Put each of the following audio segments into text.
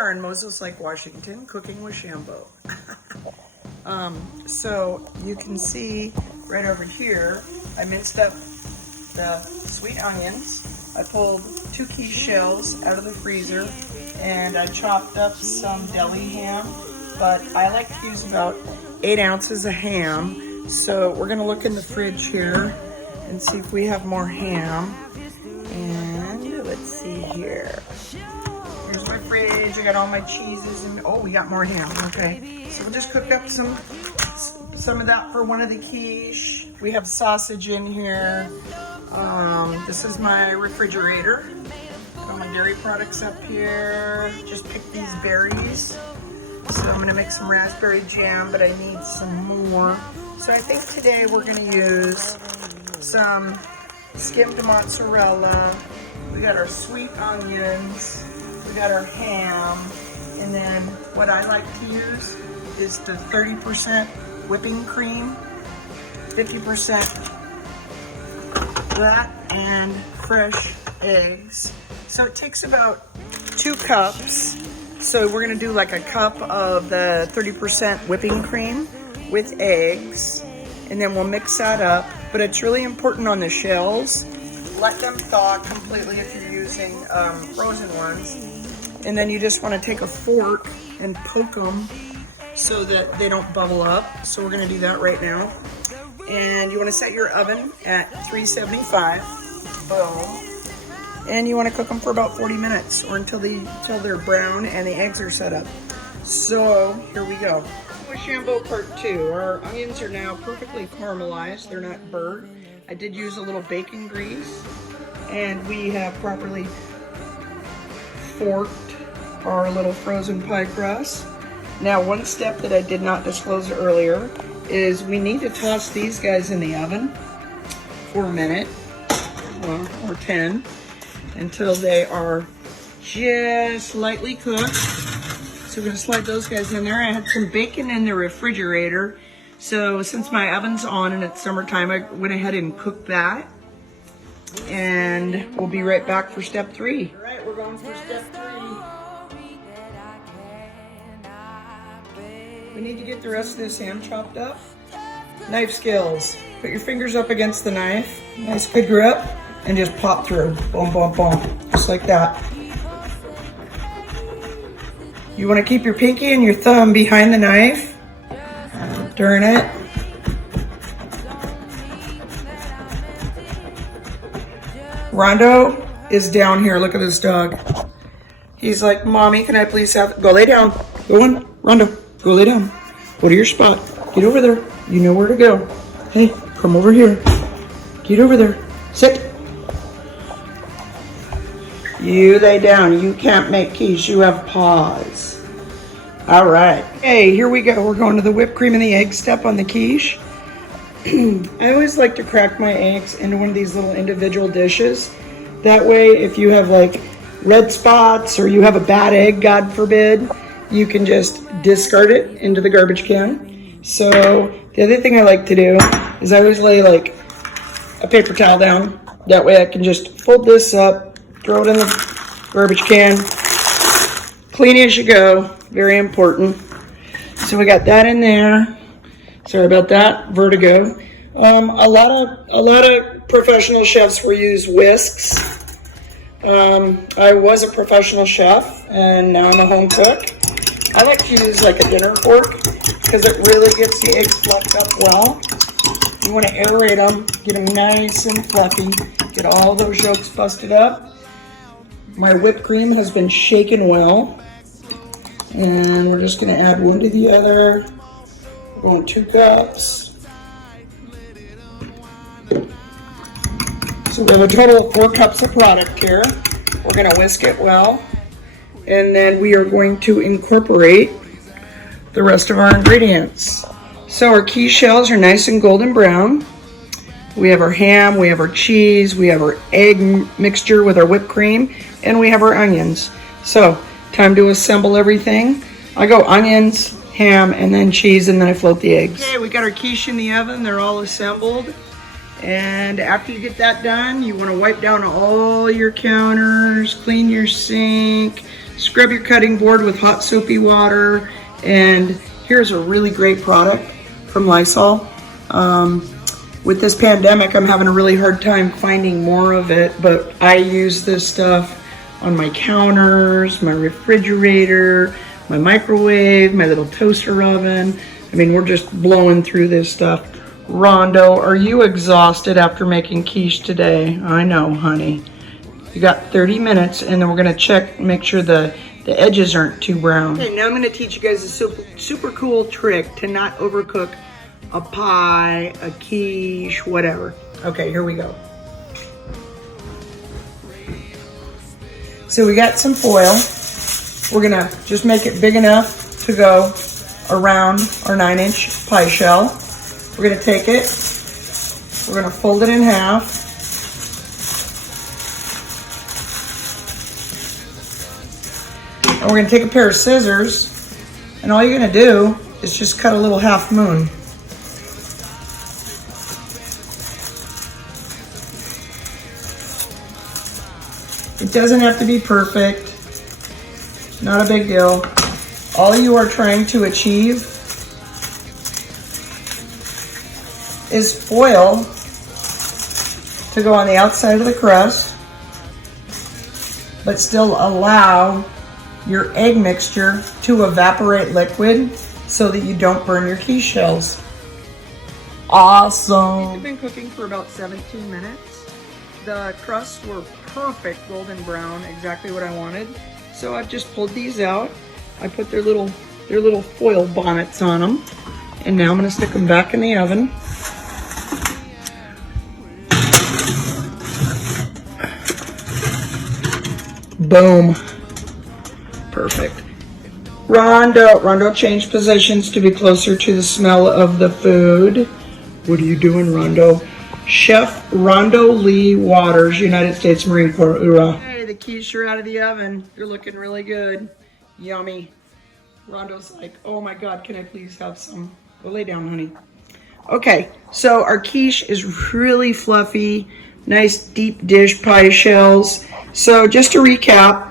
are in Moses Lake, Washington, cooking with Shambo. So you can see right over here, I minced up the sweet onions. I pulled 2 quiche shells out of the freezer, and I chopped up some deli ham, but I like to use about 8 ounces of ham. So we're gonna look in the fridge here and see if we have more ham. And let's see here. Here's my fridge. I got all my cheeses and oh, we got more ham. Okay, so we'll just cook up some of that for one of the quiche. We have sausage in here. This is my refrigerator. Got my dairy products up here. Just picked these berries. So I'm gonna make some raspberry jam, but I need some more. So I think today we're gonna use some skimmed mozzarella. We got our sweet onions. We got our ham. And then what I like to use is the 30% whipping cream, 50% that, and fresh eggs. So it takes about 2 cups. So we're gonna do like a cup of the 30% whipping cream with eggs, and then we'll mix that up. But it's really important on the shells. Let them thaw completely if you're using frozen ones. And then you just wanna take a fork and poke them so that they don't bubble up. So we're gonna do that right now. And you wanna set your oven at 375. Boom. And you wanna cook them for about 40 minutes or until they're brown and the eggs are set up. So here we go. Shambo part 2. Our onions are now perfectly caramelized. They're not burnt. I did use a little bacon grease, and we have properly forked our little frozen pie crust. Now, one step that I did not disclose earlier is we need to toss these guys in the oven for a minute, or 10, until they are just lightly cooked. So we're gonna slide those guys in there. I had some bacon in the refrigerator. So since my oven's on and it's summertime, I went ahead and cooked that. And we'll be right back for step 3. All right, we're going for step 3. We need to get the rest of this ham chopped up. Knife skills. Put your fingers up against the knife. Nice good grip. And just pop through. Boom, boom, boom. Just like that. You want to keep your pinky and your thumb behind the knife. Turn it. Rondo is down here. Look at this dog. He's like, Mommy, can I please have... Go lay down. Go on. Rondo, go lay down. Go to your spot. Get over there. You know where to go. Hey, come over here. Get over there. Sit. You lay down. You can't make quiche. You have paws. All right. Hey, here we go. We're going to the whipped cream and the egg step on the quiche. I always like to crack my eggs into one of these little individual dishes. That way, if you have like red spots or you have a bad egg, God forbid, you can just discard it into the garbage can. So the other thing I like to do is I always lay like a paper towel down. That way I can just fold this up, throw it in the garbage can. Clean as you go, very important. So we got that in there. Sorry about that, vertigo. A lot of professional chefs will use whisks. I was a professional chef and now I'm a home cook. I like to use like a dinner fork because it really gets the eggs fluffed up well. You want to aerate them, get them nice and fluffy, get all those yolks busted up. My whipped cream has been shaken well. And we're just going to add one to the other. We're going 2 cups. So we have a total of 4 cups of product here. We're going to whisk it well. And then we are going to incorporate the rest of our ingredients. So our quiche shells are nice and golden brown. We have our ham, we have our cheese, we have our egg mixture with our whipped cream, and we have our onions. So time to assemble everything. I go onions, ham, and then cheese, and then I float the eggs. Okay, we got our quiche in the oven. They're all assembled. And after you get that done, you want to wipe down all your counters, clean your sink, Scrub your cutting board with hot soapy water. And here's a really great product from Lysol. With this pandemic, I'm having a really hard time finding more of it, but I use this stuff on my counters, my refrigerator, my microwave, my little toaster oven. I mean, we're just blowing through this stuff. Rondo, are you exhausted after making quiche today? I know, honey. You got 30 minutes, and then we're gonna check, make sure the edges aren't too brown. Okay, now I'm gonna teach you guys a super cool trick to not overcook a pie, a quiche, whatever. Okay, here we go. So we got some foil. We're gonna just make it big enough to go around our 9-inch pie shell. We're gonna take it, we're gonna fold it in half. And we're gonna take a pair of scissors, and all you're gonna do is just cut a little half moon. It doesn't have to be perfect, not a big deal. All you are trying to achieve is foil to go on the outside of the crust, but still allow your egg mixture to evaporate liquid so that you don't burn your quiche shells. Awesome. They've been cooking for about 17 minutes. The crusts were perfect golden brown, exactly what I wanted. So I've just pulled these out. I put their little foil bonnets on them. And now I'm gonna stick them back in the oven. Boom. Perfect. Rondo changed positions to be closer to the smell of the food. What are you doing, Rondo? Chef Rondo Lee Waters, United States Marine Corps, hoorah. Hey, the quiche are out of the oven. They're looking really good. Yummy. Rondo's like, oh my God, can I please have some? Well, lay down, honey. Okay, so our quiche is really fluffy, nice deep dish pie shells. So just to recap,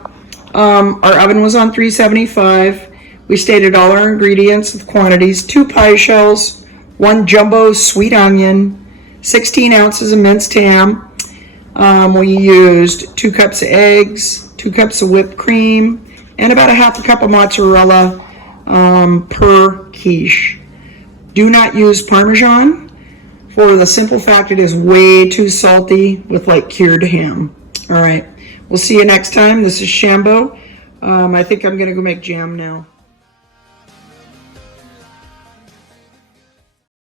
our oven was on 375. We stated all our ingredients with quantities: 2 pie shells, 1 jumbo sweet onion, 16 ounces of minced ham. We used 2 cups of eggs, 2 cups of whipped cream, and about a half a cup of mozzarella per quiche. Do not use Parmesan for the simple fact it is way too salty with like cured ham. All right, we'll see you next time. This is Shambo. I think I'm gonna go make jam now.